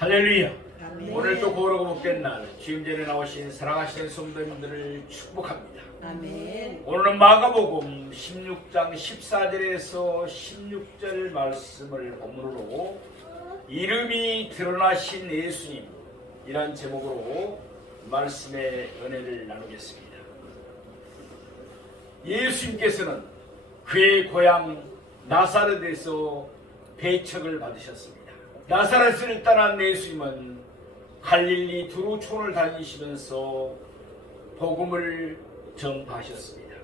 할렐루야. 아멘. 오늘도 거룩하고 복된 날 주님 전에 나오신 사랑하시는 성도님들을 축복합니다. 아멘. 오늘은 마가복음 16장 14절에서 16절 말씀을 본문으로 이름이 드러나신 예수님 이란 제목으로 말씀의 은혜를 나누겠습니다. 예수님께서는 그의 고향 나사렛에서 배척을 받으셨습니다. 나사렛을 떠난 예수님은 갈릴리 두루촌을 다니시면서 복음을 전파하셨습니다.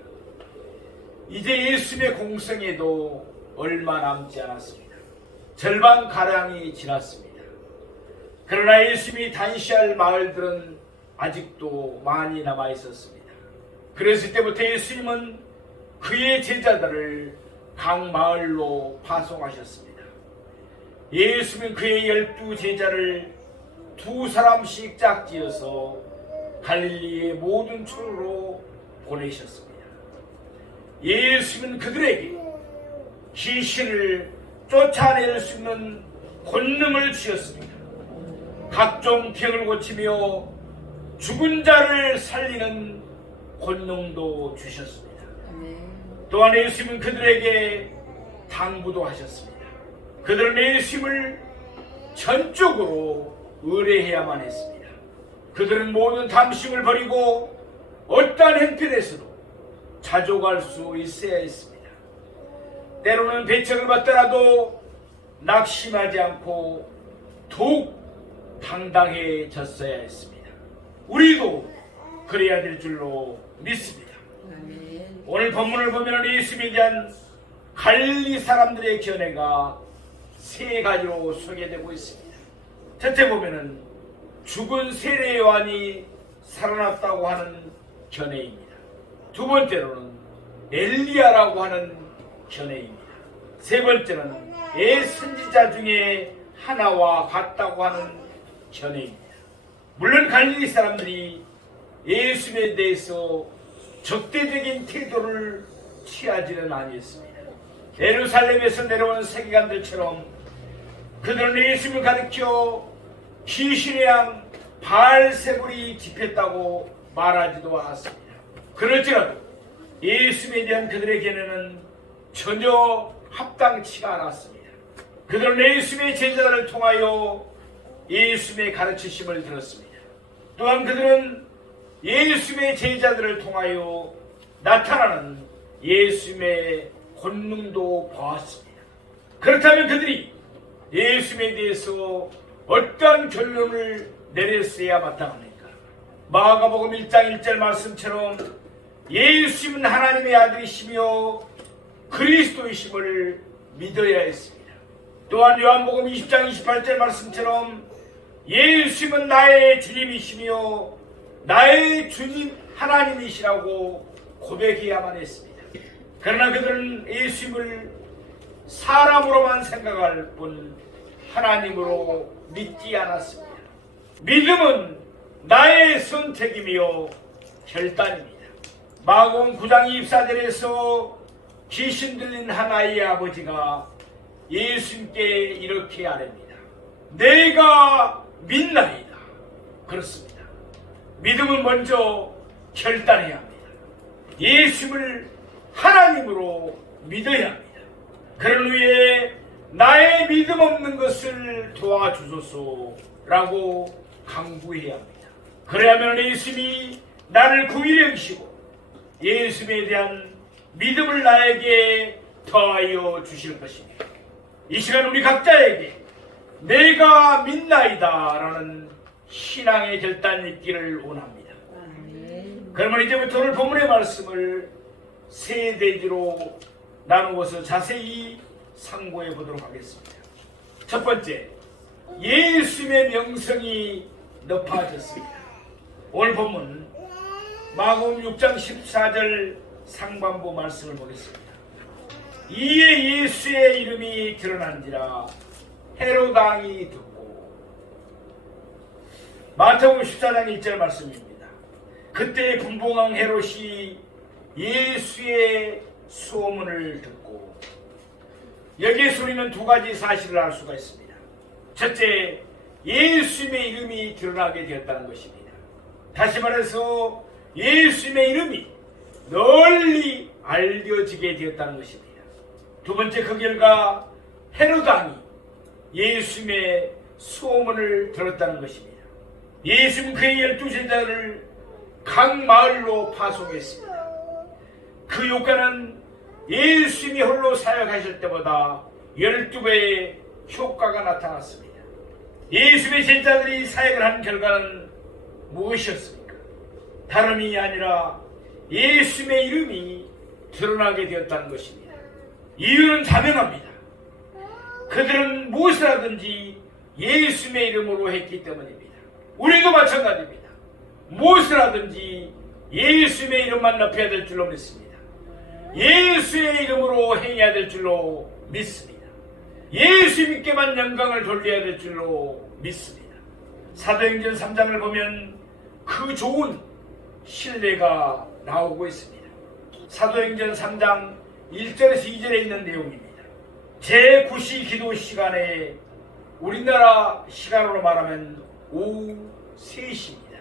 이제 예수님의 공생에도 얼마 남지 않았습니다. 절반가량이 지났습니다. 그러나 예수님이 단시할 마을들은 아직도 많이 남아 있었습니다. 그래서 이때부터 예수님은 그의 제자들을 각 마을로 파송하셨습니다. 예수님은 그의 12 제자를 2사람씩 짝지어서 갈릴리의 모든 촌으로 보내셨습니다. 예수님은 그들에게 귀신을 쫓아낼 수 있는 권능을 주셨습니다. 각종 병을 고치며 죽은 자를 살리는 권능도 주셨습니다. 또한 예수님은 그들에게 당부도 하셨습니다. 그들은 예수님을 전적으로 의뢰해야만 했습니다. 그들은 모든 탐심을 버리고 어떠한 형편에서도 자족할 수 있어야 했습니다. 때로는 배척을 받더라도 낙심하지 않고 더욱 당당해졌어야 했습니다. 우리도 그래야 될 줄로 믿습니다. 아멘. 오늘 본문을 보면 예수님에 대한 갈릴리 사람들의 견해가 세 가지로 소개되고 있습니다. 첫째 보면은 죽은 세례 요한이 살아났다고 하는 견해입니다. 두 번째로는 엘리야라고 하는 견해입니다. 세 번째는 선지자 중에 하나와 같다고 하는 견해입니다. 물론 갈릴리 사람들이 예수님에 대해서 적대적인 태도를 취하지는 아니했습니다. 예루살렘에서 내려온 세계관들처럼 그들은 예수님을 가리켜 귀신의 양 바알세불이 집했다고 말하지도 않았습니다. 그럴지라도 예수님에 대한 그들의 견해는 전혀 합당치가 않았습니다. 그들은 예수님의 제자들을 통하여 예수님의 가르치심을 들었습니다. 또한 그들은 예수님의 제자들을 통하여 나타나는 예수님의 권능도 보았습니다. 그렇다면 그들이 예수님에 대해서 어떠한 결론을 내렸어야 마땅합니까? 마가복음 1장 1절 말씀처럼 예수님은 하나님의 아들이시며 그리스도이심을 믿어야 했습니다. 또한 요한복음 20장 28절 말씀처럼 예수님은 나의 주님이시며 나의 주님 하나님이시라고 고백해야만 했습니다. 그러나 그들은 예수님을 사람으로만 생각할 뿐 하나님으로 믿지 않았습니다. 믿음은 나의 선택이며 결단입니다. 마가복음 9장 24절에서 귀신 들린 한 아이의 아버지가 예수님께 이렇게 아뢰니다. 내가 믿나이다. 그렇습니다. 믿음은 먼저 결단해야 합니다. 예수님을 하나님으로 믿어야 합니다. 그런 후에 나의 믿음 없는 것을 도와주소서라고 강구해야 합니다. 그래야만 예수님이 나를 구원해 주시고 예수님에 대한 믿음을 나에게 더하여 주실 것입니다. 이 시간 우리 각자에게 내가 믿나이다 라는 신앙의 결단이 있기를 원합니다. 그러면 이제부터 오늘 본문의 말씀을 세 대지로 나누어서 자세히 상고해 보도록 하겠습니다. 첫 번째, 예수님의 명성이 높아졌습니다. 오늘 본문 마가복음 6장 14절 상반부 말씀을 보겠습니다. 이에 예수의 이름이 드러난지라 헤롯 왕이 듣고. 마태복음 14장 1절 말씀입니다. 그때 분봉왕 헤롯이 예수의 소문을 듣고, 여기에서 우리는 두 가지 사실을 알 수가 있습니다. 첫째, 예수님의 이름이 드러나게 되었다는 것입니다. 다시 말해서 예수님의 이름이 널리 알려지게 되었다는 것입니다. 두 번째, 그 결과 헤로드 왕이 예수님의 소문을 들었다는 것입니다. 예수님 그의 12제자를 각 마을로 파송했습니다. 그 효과는 예수님이 홀로 사역하실 때보다 12배의 효과가 나타났습니다. 예수님의 제자들이 사역을 한 결과는 무엇이었습니까? 다름이 아니라 예수님의 이름이 드러나게 되었다는 것입니다. 이유는 자명합니다. 그들은 무엇을 하든지 예수님의 이름으로 했기 때문입니다. 우리도 마찬가지입니다. 무엇을 하든지 예수님의 이름만 높여야 될 줄로 믿습니다. 예수의 이름으로 행해야 될 줄로 믿습니다. 예수님께만 영광을 돌려야 될 줄로 믿습니다. 사도행전 3장을 보면 그 좋은 신뢰가 나오고 있습니다. 사도행전 3장 1절에서 2절에 있는 내용입니다. 제9시 기도 시간에 우리나라 시간으로 말하면 오후 3시입니다.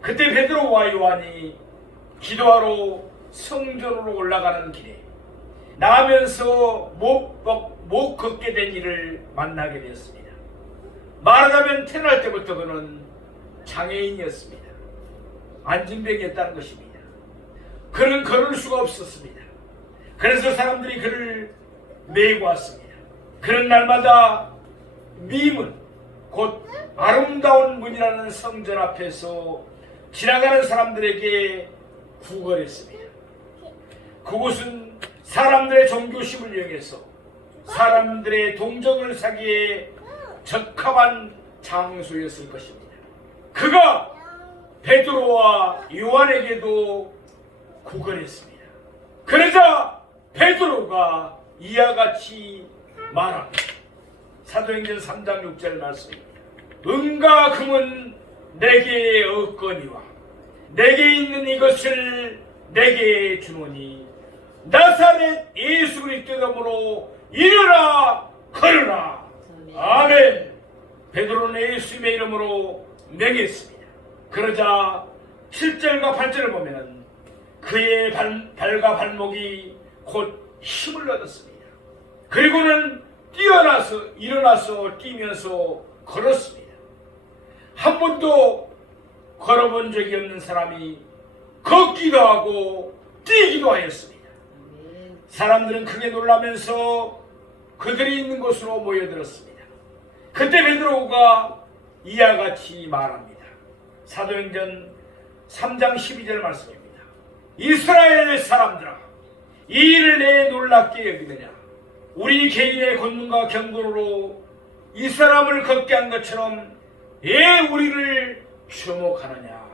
그때 베드로와 요한이 기도하러 성전으로 올라가는 길에 나가면서 못 걷게 된 일을 만나게 되었습니다. 말하자면 태어날 때부터 그는 장애인이었습니다. 안진병이었다는 것입니다. 그는 걸을 수가 없었습니다. 그래서 사람들이 그를 메고 왔습니다. 그는 날마다 미문, 곧 아름다운 문이라는 성전 앞에서 지나가는 사람들에게 구걸했습니다. 그곳은 사람들의 종교심을 이용해서 사람들의 동정을 사기에 적합한 장소였을 것입니다. 그가 베드로와 요한에게도 구걸했습니다. 그러자 베드로가 이와 같이 말합니다. 사도행전 3장 6절 말씀입니다. 은과 금은 내게 없거니와 내게 있는 이것을 내게 주노니 나사렛 예수 그리스도 이름으로 일어나 걸으라. 아멘. 베드로는 예수님의 이름으로 맹했습니다. 그러자 7절과 8절을 보면 그의 발과 발목이 곧 힘을 얻었습니다. 그리고는 일어나서 뛰면서 걸었습니다. 한 번도 걸어본 적이 없는 사람이 걷기도 하고 뛰기도 하였습니다. 사람들은 크게 놀라면서 그들이 있는 곳으로 모여들었습니다. 그때 베드로가 이와 같이 말합니다. 사도행전 3장 12절 말씀입니다. 이스라엘 사람들아, 이 일을 내 놀랍게 여기느냐? 우리 개인의 권능과 경건으로 이 사람을 걷게 한 것처럼 왜 우리를 주목하느냐?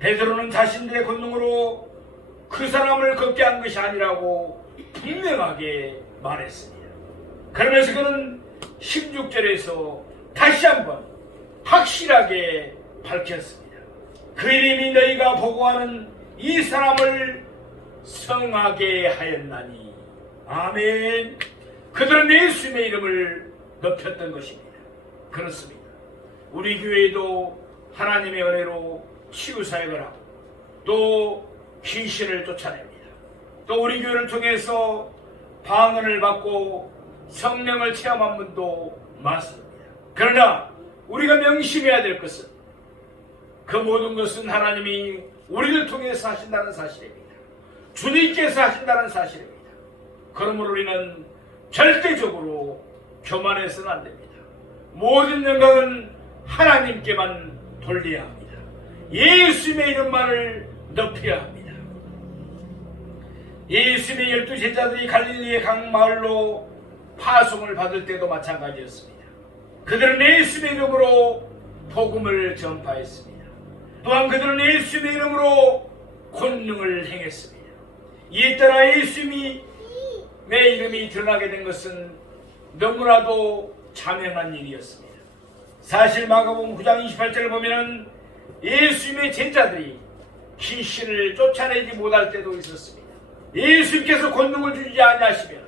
베드로는 자신들의 권능으로 그 사람을 걷게 한 것이 아니라고 분명하게 말했습니다. 그러면서 그는 16절에서 다시 한번 확실하게 밝혔습니다. 그 이름이 너희가 보고하는 이 사람을 성하게 하였나니. 아멘. 그들은 예수님의 이름을 높였던 것입니다. 그렇습니다. 우리 교회도 하나님의 은혜로 치유사역을 하고 또 귀신을 쫓아냅니다. 또 우리 교회를 통해서 방언을 받고 성령을 체험한 분도 많습니다. 그러나 우리가 명심해야 될 것은 그 모든 것은 하나님이 우리를 통해서 하신다는 사실입니다. 주님께서 하신다는 사실입니다. 그러므로 우리는 절대적으로 교만해서는 안 됩니다. 모든 영광은 하나님께만 돌려야 합니다. 예수님의 이름만을 높여야 합니다. 예수님의 12제자들이 갈릴리의 각 마을로 파송을 받을 때도 마찬가지였습니다. 그들은 예수님의 이름으로 복음을 전파했습니다. 또한 그들은 예수님의 이름으로 권능을 행했습니다. 이에 따라 예수님의 이름이 드러나게 된 것은 너무나도 자명한 일이었습니다. 사실 마가복음 9장 28절을 보면 예수님의 제자들이 귀신을 쫓아내지 못할 때도 있었습니다. 예수님께서 권능을 주지 아니하시면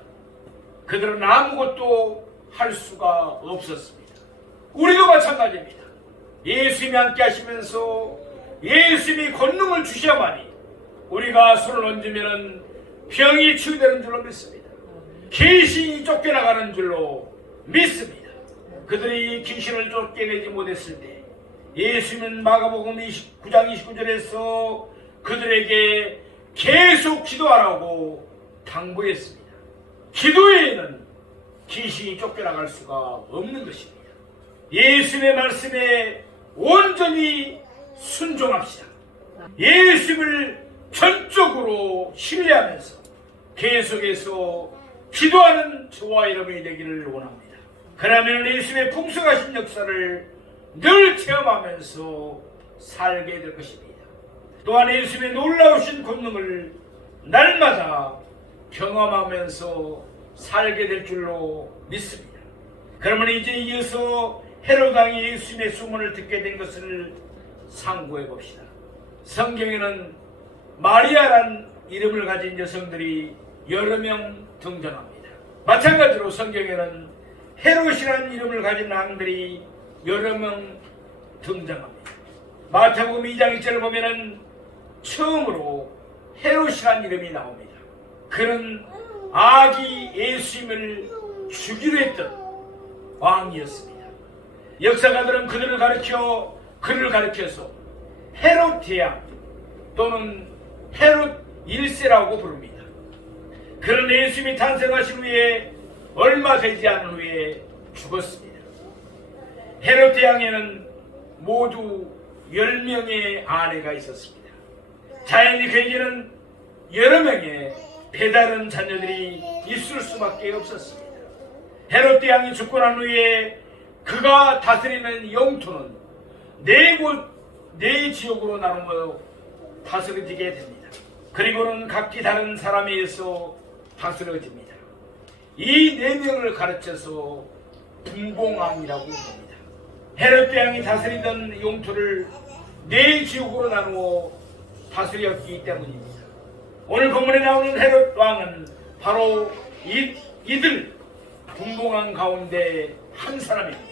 그들은 아무것도 할 수가 없었습니다. 우리도 마찬가지입니다. 예수님이 함께 하시면서 예수님이 권능을 주셔야만이 우리가 손을 얹으면 병이 치유되는 줄로 믿습니다. 귀신이 쫓겨나가는 줄로 믿습니다. 그들이 귀신을 쫓겨내지 못했을 때 예수님은 마가복음 9장 29절에서 그들에게 계속 기도하라고 당부했습니다. 기도에는 귀신이 쫓겨나갈 수가 없는 것입니다. 예수님의 말씀에 온전히 순종합시다. 예수님을 전적으로 신뢰하면서 계속해서 기도하는 저와 여러분이 되기를 원합니다. 그러면 예수님의 풍성하신 역사를 늘 체험하면서 살게 될 것입니다. 또한 예수님의 놀라우신 권능을 날마다 경험하면서 살게 될 줄로 믿습니다. 그러면 이제 이어서 헤롯 왕이 예수님의 소문을 듣게 된 것을 상고해 봅시다. 성경에는 마리아란 이름을 가진 여성들이 여러 명 등장합니다. 마찬가지로 성경에는 헤롯이라는 이름을 가진 왕들이 여러 명 등장합니다. 마태복음 2장 1절을 보면은 처음으로 헤롯이라는 이름이 나옵니다. 그는 아기 예수님을 죽이려 했던 왕이었습니다. 역사가들은 그를 가리켜서 헤롯 대왕 또는 헤롯 1세라고 부릅니다. 그는 예수님이 탄생하신 후에 얼마 되지 않은 후에 죽었습니다. 헤롯 대왕에는 모두 10명의 아내가 있었습니다. 자연히 그에게는 여러 명의 배다른 자녀들이 있을 수밖에 없었습니다. 헤롯 대왕이 죽고 난 후에 그가 다스리는 영토는 네 지역으로 나누어 다스려지게 됩니다. 그리고는 각기 다른 사람에 의해서 다스려집니다. 이 4명을 가르쳐서 분봉왕이라고 부릅니다. 헤롯 대왕이 다스리던 영토를 4 지역으로 나누어 다스렸기 때문입니다. 오늘 본문에 나오는 헤롯 왕은 바로 이들 분봉왕 가운데 한 사람입니다.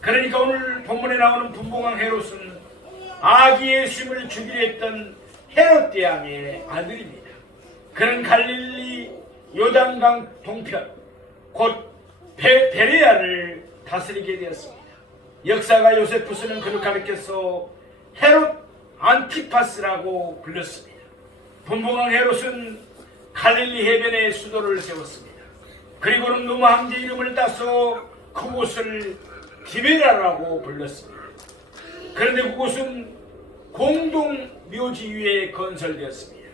그러니까 오늘 본문에 나오는 분봉왕 헤롯은 아기 예수님을 죽이려 했던 헤롯 대왕의 아들입니다. 그는 갈릴리 요단강 동편 곧 베레아를 다스리게 되었습니다. 역사가 요세푸스는 그를 가리켜서 헤롯 안티파스라고 불렀습니다. 분봉왕 헤롯은 갈릴리 해변에 수도를 세웠습니다. 그리고는 노마 황제 이름을 따서 그곳을 디베라라고 불렀습니다. 그런데 그곳은 공동 묘지 위에 건설되었습니다.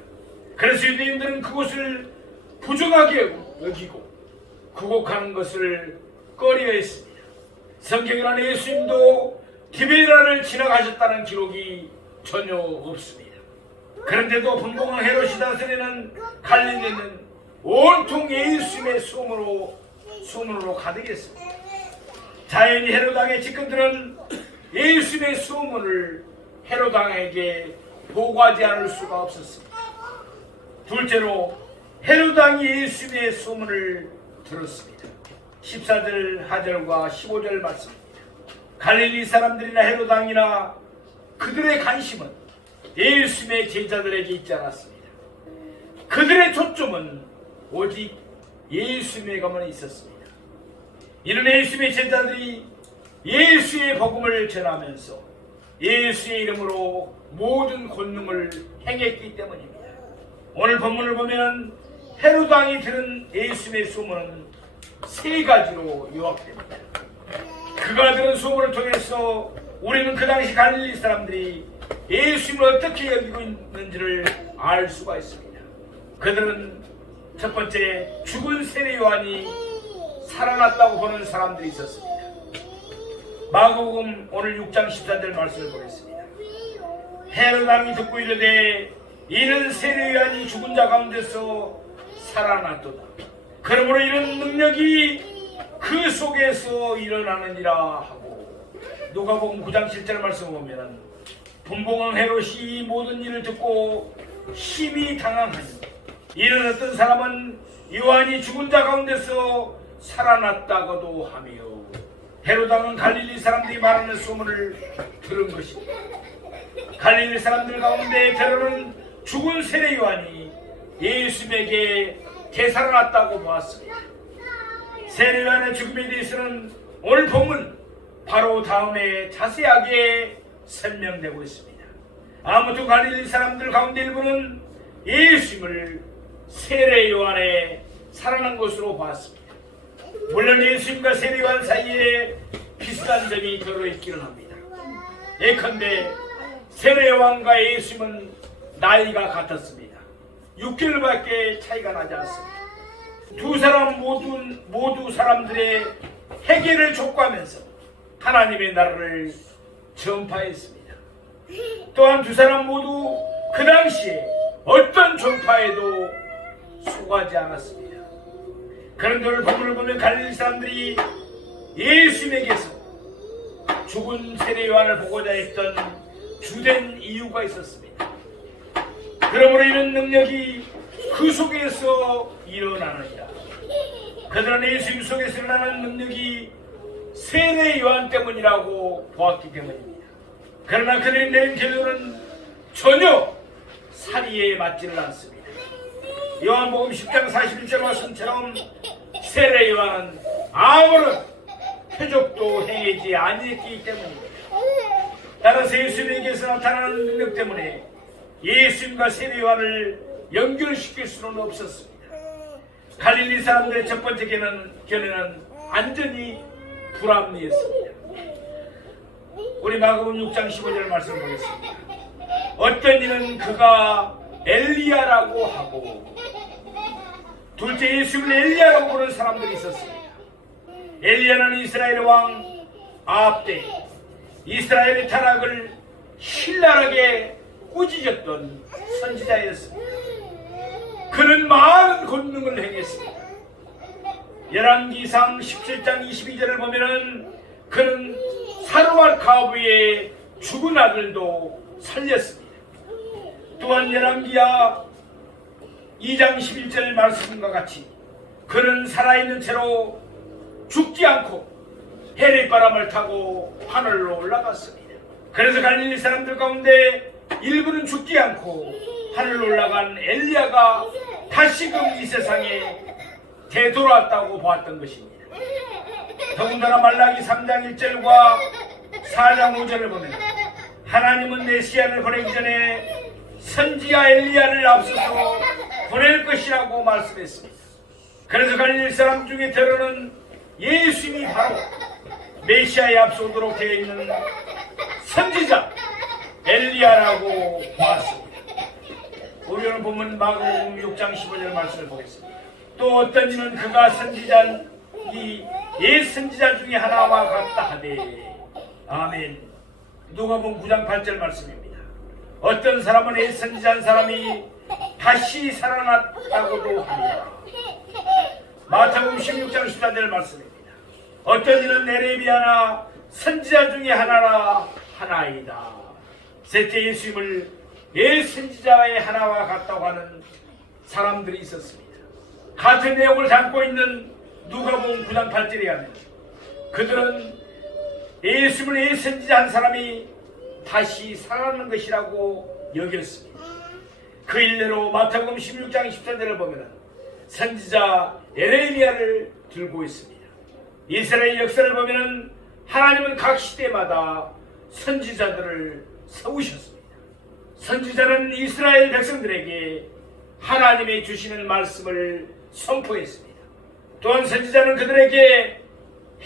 그래서 유대인들은 그곳을 부정하게 여기고 구곡하는 것을 꺼려했습니다. 성경에는 예수님도 디베라를 지나가셨다는 기록이 전혀 없습니다. 그런데도 분봉왕 헤롯이 다스리는 갈릴리는 온통 예수님의 소문으로 가득했습니다. 자연히 헤롯 왕의 측근들은 예수님의 소문을 헤롯 왕에게 보고하지 않을 수가 없었습니다. 둘째로 헤롯 왕이 예수님의 소문을 들었습니다. 14절 하절과 15절 말씀입니다. 갈릴리 사람들이나 헤롯 왕이나 그들의 관심은 예수님의 제자들에게 있지 않았습니다. 그들의 초점은 오직 예수님에게만 있었습니다. 이런 예수님의 제자들이 예수의 복음을 전하면서 예수의 이름으로 모든 권능을 행했기 때문입니다. 오늘 본문을 보면 헤롯 왕이 들은 예수님의 소문은 3가지로 요약됩니다. 그가 들은 소문을 통해서 우리는 그 당시 갈릴리 사람들이 예수님을 어떻게 여기고 있는지를 알 수가 있습니다. 그들은 첫 번째, 죽은 세례 요한이 살아났다고 보는 사람들이 있었습니다. 마가복음 오늘 6장 14절 말씀을 보겠습니다. 헤롯 왕이 듣고 이르되 이는 세례 요한이 죽은 자 가운데서 살아났도다. 그러므로 이런 능력이 그 속에서 일어나느니라 하고, 누가복음 9장 7절 말씀을 보면 분봉왕 헤롯이 이 모든 일을 듣고 심히 당황하니 이는 어떤 사람은 요한이 죽은 자 가운데서 살아났다고도 하며 헤로당은 갈릴리 사람들이 말하는 소문을 들은 것입니다. 갈릴리 사람들 가운데 때로는 죽은 세례 요한이 예수님에게 되살아났다고 보았습니다. 세례 요한의 죽음에 대해서는 오늘 본문 바로 다음에 자세하게 설명되고 있습니다. 아무튼 갈릴리 사람들 가운데 일부는 예수님을 세례 요한에 살아난 것으로 보았습니다. 물론 예수님과 세례 요한 사이에 비슷한 점이 들어있기는 합니다. 예컨대 세례 요한과 예수님은 나이가 같았습니다. 6개월밖에 차이가 나지 않습니다. 두 사람 모두 사람들의 회개를 촉구하면서 하나님의 나라를 전파했습니다. 또한 두 사람 모두 그 당시에 어떤 전파에도 속하지 않았습니다. 그런데 오늘 본문을 보면 갈릴리 사람들이 예수님에게서 죽은 세례 요한을 보고자 했던 주된 이유가 있었습니다. 그러므로 이런 능력이 그 속에서 일어나느니라. 그들은 예수님 속에서 일어나는 능력이 세례 요한 때문이라고 보았기 때문입니다. 그러나 그들이 내린 결론은 전혀 사리에 맞지는 않습니다. 요한복음 10장 41절 말씀처럼 세례 요한은 아무런 표적도 행하지 아니했기 때문입니다. 따라서 예수님에게서 나타나는 능력 때문에 예수님과 세례 요한을 연결시킬 수는 없었습니다. 갈릴리 사람들의 첫 번째 견해는 완전히 불합리했습니다. 우리 마가복음 6장 15절 말씀을 보겠습니다. 어떤 이는 그가 엘리야라고 하고, 둘째 예수님을 엘리야라고 부르는 사람들이 있었습니다. 엘리야는 이스라엘 왕 아합 때 이스라엘의 타락을 신랄하게 꾸짖었던 선지자였습니다. 그는 많은 권능을 행했습니다. 열왕기상 17장 22절을 보면은 그는 사르밧 가부의 죽은 아들도 살렸습니다. 또한 열왕기하 2장 11절 말씀과 같이 그는 살아있는 채로 죽지 않고 해리바람을 타고 하늘로 올라갔습니다. 그래서 갈릴리 사람들 가운데 일부는 죽지 않고 하늘로 올라간 엘리야가 다시금 이 세상에 되돌아왔다고 보았던 것입니다. 더군다나 말라기 3장 1절과 4장 5절을 보면 하나님은 메시아를 보내기 전에 선지자 엘리야를 앞서서 보낼 것이라고 말씀했습니다. 그래서 갈릴리 사람 중에 때로는 예수님이 바로 메시아에 앞서도록 되어 있는 선지자 엘리야라고 보았습니다. 우리 오늘 보면 마가복음 6장 15절 말씀을 보겠습니다. 또 어떤 이는 그가 이 옛 선지자 중에 하나와 같다 하되, 아멘. 누가복음 9장 8절 말씀입니다. 어떤 사람은 옛 선지자 한 사람이 다시 살아났다고도 합니다. 마태복음 16장 14절 말씀입니다. 어떤 이는 에레미야나 선지자 중에 하나이다. 셋째 예수님을 옛 선지자의 하나와 같다고 하는 사람들이 있었습니다. 같은 내용을 담고 있는 누가복음 9장 8절에 하면 그들은 예수님을 옛 선지자 한 사람이 다시 살아나는 것이라고 여겼습니다. 그 일례로 마태복음 16장 14절을 보면 선지자 에레미야를 들고 있습니다. 이스라엘 역사를 보면 하나님은 각 시대마다 선지자들을 세우셨습니다. 선지자는 이스라엘 백성들에게 하나님의 주시는 말씀을 선포했습니다. 또한 선지자는 그들에게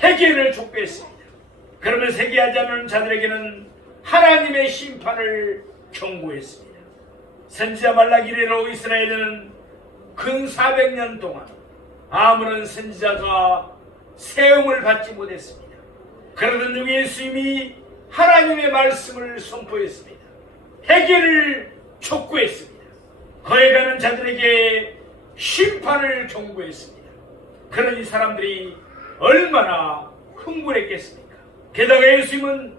회개를 촉구했습니다. 그러면서 회개하지 않는 자들에게는 하나님의 심판을 경고했습니다. 선지자 말라기 이래로 이스라엘은 근 400년 동안 아무런 선지자가 세움을 받지 못했습니다. 그러던 중 예수님이 하나님의 말씀을 선포했습니다. 회개를 촉구했습니다. 거해가는 자들에게 심판을 경고했습니다. 그러니 사람들이 얼마나 흥분했겠습니까? 게다가 예수님은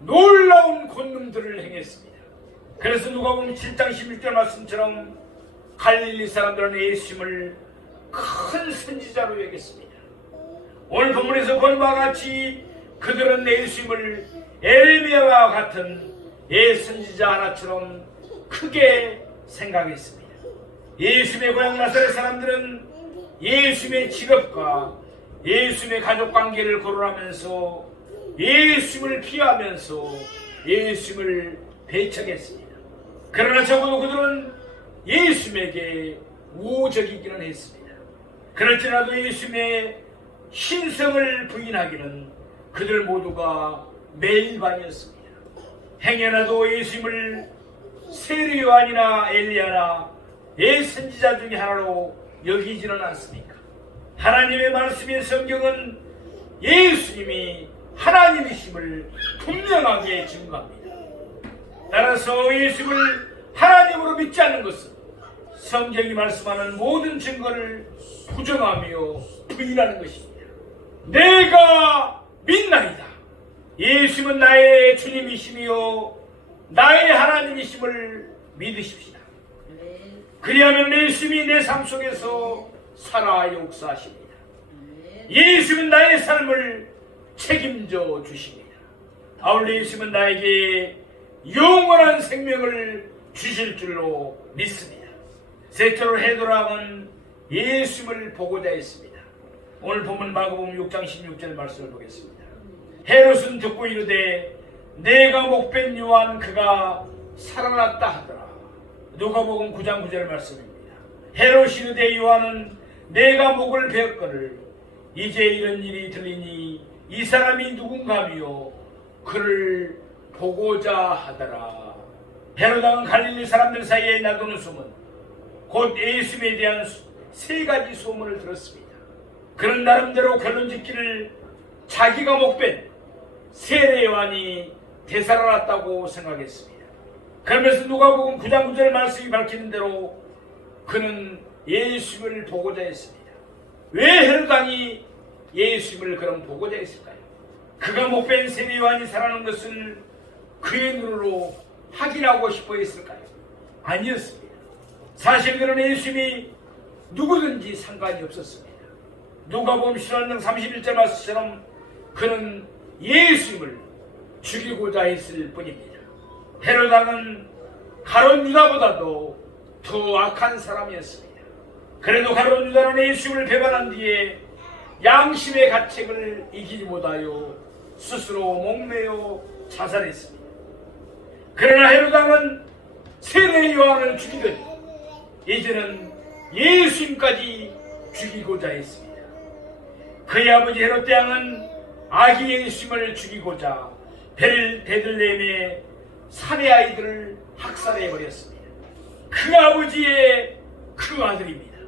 놀라운 권능들을 행했습니다. 그래서 누가복음 7장 11절 말씀처럼 갈릴리 사람들은 예수님을 큰 선지자로 여겼습니다. 오늘 본문에서 본 바와 같이 그들은 예수님을 에레미야와 같은 예선지자 하나처럼 크게 생각했습니다. 예수님의 고향 나사렛 사람들은 예수님의 직업과 예수님의 가족관계를 거론하면서 예수님을 피하면서 예수님을 배척했습니다. 그러나 적어도 그들은 예수님에게 우호적이기는 했습니다. 그럴지라도 예수님의 신성을 부인하기는 그들 모두가 매일반이었습니다. 행여나도 예수님을 세례 요한이나 엘리야나 예선지자 중에 하나로 여기지는 않습니까? 하나님의 말씀인 성경은 예수님이 하나님이심을 분명하게 증거합니다. 따라서 예수님을 하나님으로 믿지 않는 것은 성경이 말씀하는 모든 증거를 부정하며 부인하는 것입니다. 내가 믿나이다. 예수님은 나의 주님이시며 나의 하나님이심을 믿으십시다. 그리하면 예수님이 내 삶 속에서 살아 역사하십니다. 예수님은 나의 삶을 책임져 주십니다. 아울러 예수님은 나에게 영원한 생명을 주실 줄로 믿습니다. 셋째로 헤롯왕은 예수님을 보고자 했습니다. 오늘 본문 마가복음 6장 16절 말씀을 보겠습니다. 헤롯은 듣고 이르되 내가 목벤 요한 그가 살아났다 하더라. 누가복음 9장 9절 말씀입니다. 헤롯이 이르되 요한은 내가 목을 베었거늘 이제 이런 일이 들리니 이 사람이 누군가며 그를 보고자 하더라. 헤롯왕은 갈릴리 사람들 사이에 나도는 소문, 곧 예수님에 대한 세 가지 소문을 들었습니다. 그런 나름대로 결론짓기를 자기가 목벤 세례 요한이 되살아났다고 생각했습니다. 그러면서 누가복음 9장 9절 말씀이 밝히는 대로 그는 예수님을 보고자 했습니다. 왜 헤롯왕이 예수님을 그럼 보고자 했을까요? 그가 목벤 세례 요한이 살아난 것을 그의 눈으로 확인하고 싶어 했을까요? 아니었습니다. 사실 그는 예수님이 누구든지 상관이 없었습니다. 누가복음 11장 31절 말씀처럼 그는 예수님을 죽이고자 했을 뿐입니다. 헤롯왕은 가룟 유다보다도 더 악한 사람이었습니다. 그래도 가룟 유다는 예수님을 배반한 뒤에 양심의 가책을 이기지 못하여 스스로 목매어 자살했습니다. 그러나 헤롯왕은 세례 요한을 죽이더니 이제는 예수님까지 죽이고자 했습니다. 그의 아버지 헤롯 대왕은 아기 예수님을 죽이고자 베들레헴의 사내 아이들을 학살해버렸습니다. 그 아버지의 그 아들입니다.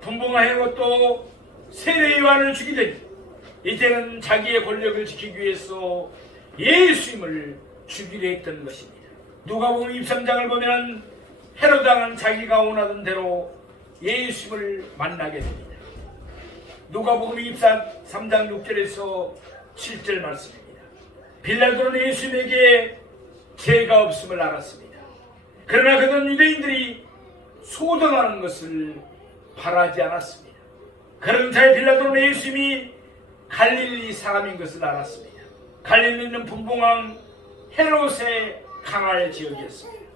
분봉아 헤롯도 세례 요한을 죽이더니 이제는 자기의 권력을 지키기 위해서 예수님을 죽이려 했던 것입니다. 누가복음 23장을 보면 헤롯왕은 자기가 원하던 대로 예수님을 만나게 됩니다. 누가복음 23장 6절에서 7절 말씀입니다. 빌라도는 예수님에게 죄가 없음을 알았습니다. 그러나 그는 유대인들이 소등하는 것을 바라지 않았습니다. 그런 잘 빌라도는 예수님이 갈릴리 사람인 것을 알았습니다. 갈릴리는 분봉왕 헤롯의 강할 지역이었습니다.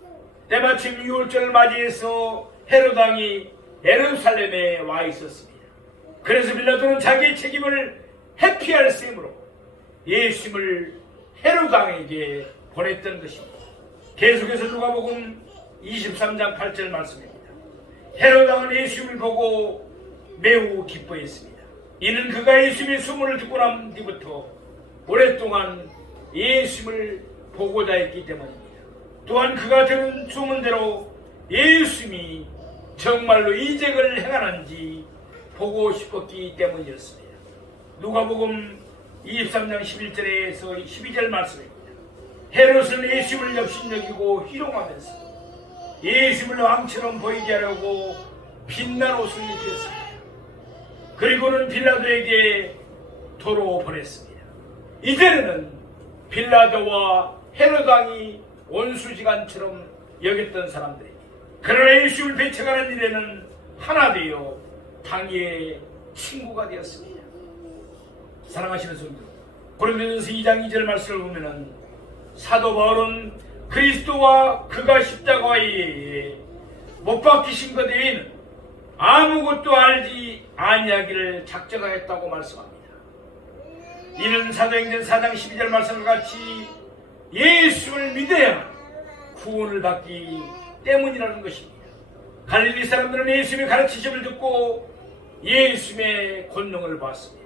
때마침 6월절을 맞이해서 헤롯왕이 예루살렘에 와 있었습니다. 그래서 빌라도는 자기의 책임을 회피할 셈으로 예수님을 헤롯왕에게 보냈던 것입니다. 계속해서 누가복음 23장 8절 말씀입니다. 헤롯왕은 예수님을 보고 매우 기뻐했습니다. 이는 그가 예수님의 소문을 듣고 난 뒤부터 오랫동안 예수님을 보고자 했기 때문입니다. 또한 그가 들은 소문대로 예수님이 정말로 이적을 행하는지 보고 싶었기 때문이었습니다. 누가복음 23장 11절에서 12절 말씀입니다. 헤롯은 예수님을 역신여기고 희롱하면서 예수님을 왕처럼 보이게 하려고 빛난 옷을 입혔습니다. 그리고는 빌라도에게 도로 보냈습니다. 이제는 빌라도와 헤롯왕이 원수지간처럼 여겼던 사람들입니다. 그러나 예수님을 배척하는 일에는 하나 되어 당의 친구가 되었습니다. 사랑하시는 성도, 고린도전서 2장 2절 말씀을 보면은 사도 바울은 그리스도와 그가 십자가에 못 박히신 것 외에는 아무것도 알지 아니하기를 작정하였다고 말씀합니다. 이는 사도행전 4장 12절 말씀과 같이 예수를 믿어야 구원을 받기 때문이라는 것입니다. 갈릴리 사람들은 예수님의 가르치심을 듣고 예수님의 권능을 보았습니다.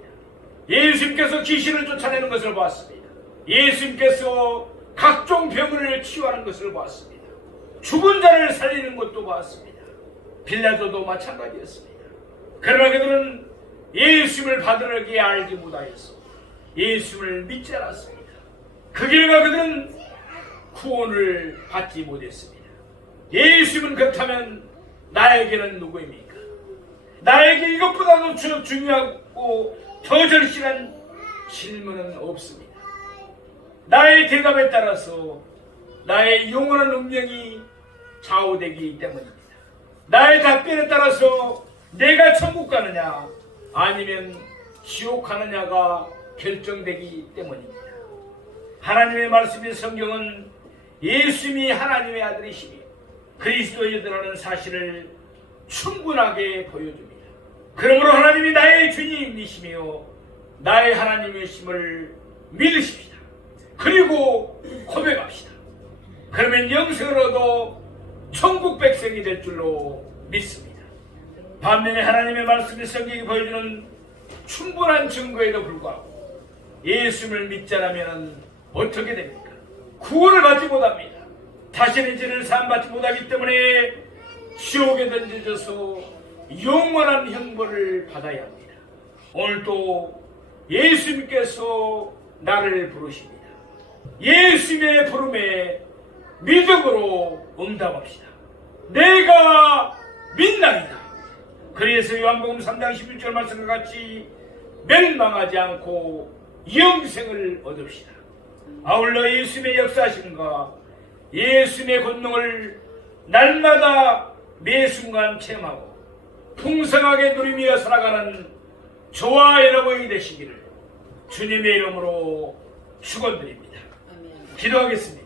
예수님께서 귀신을 쫓아내는 것을 보았습니다. 예수님께서 각종 병을 치유하는 것을 보았습니다. 죽은 자를 살리는 것도 보았습니다. 빌라도도 마찬가지였습니다. 그러나 그들은 예수님을 받으려게 알지 못하여서 예수님을 믿지 않았습니다. 그 결과 그들은 구원을 받지 못했습니다. 예수님은 그렇다면 나에게는 누구입니까? 나에게 이것보다도 중요하고 더 절실한 질문은 없습니다. 나의 대답에 따라서 나의 영원한 운명이 좌우되기 때문입니다. 나의 답변에 따라서 내가 천국 가느냐 아니면 지옥 가느냐가 결정되기 때문입니다. 하나님의 말씀인 성경은 예수님이 하나님의 아들이시며 그리스도이시라는 사실을 충분하게 보여줍니다. 그러므로 하나님이 나의 주님이시며 나의 하나님이심을 믿으십시다. 그리고 고백합시다. 그러면 영생을 얻어 천국 백성이 될 줄로 믿습니다. 반면에 하나님의 말씀이 성경이 보여주는 충분한 증거에도 불구하고 예수님을 믿지 않으면 어떻게 됩니까? 구원을 받지 못합니다. 자신의 죄를 사함받지 못하기 때문에 지옥에 던져져서 영원한 형벌을 받아야 합니다. 오늘도 예수님께서 나를 부르십니다. 예수님의 부름에 믿음으로 응답합시다. 내가 믿나이다. 그래서 요한복음 3장 11절 말씀과 같이 멸망하지 않고 영생을 얻읍시다. 아울러 예수님의 역사하심과 예수님의 권능을 날마다 매 순간 체험하고 풍성하게 누리며 살아가는 저와 여러분이 되시기를 주님의 이름으로 축원드립니다. 기도하겠습니다.